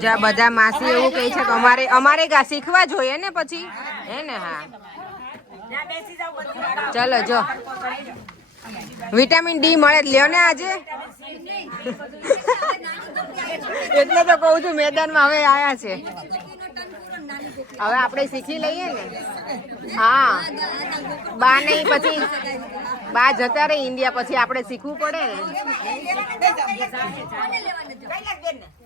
જ્યાં બધા માસી એવું કહે છે કે અમારે શીખવા જોઈએ ને પછી હે ને હા ચલો જો વિટામિન ડી મળે લ્યો ને આજે એટલે તો કહું છું મેદાનમાં હવે આયા છે હવે આપણે શીખી લઈએ ને હા બા નહીં પછી બા જતા રહે ઇન્ડિયા પછી આપણે શીખવું પડે ને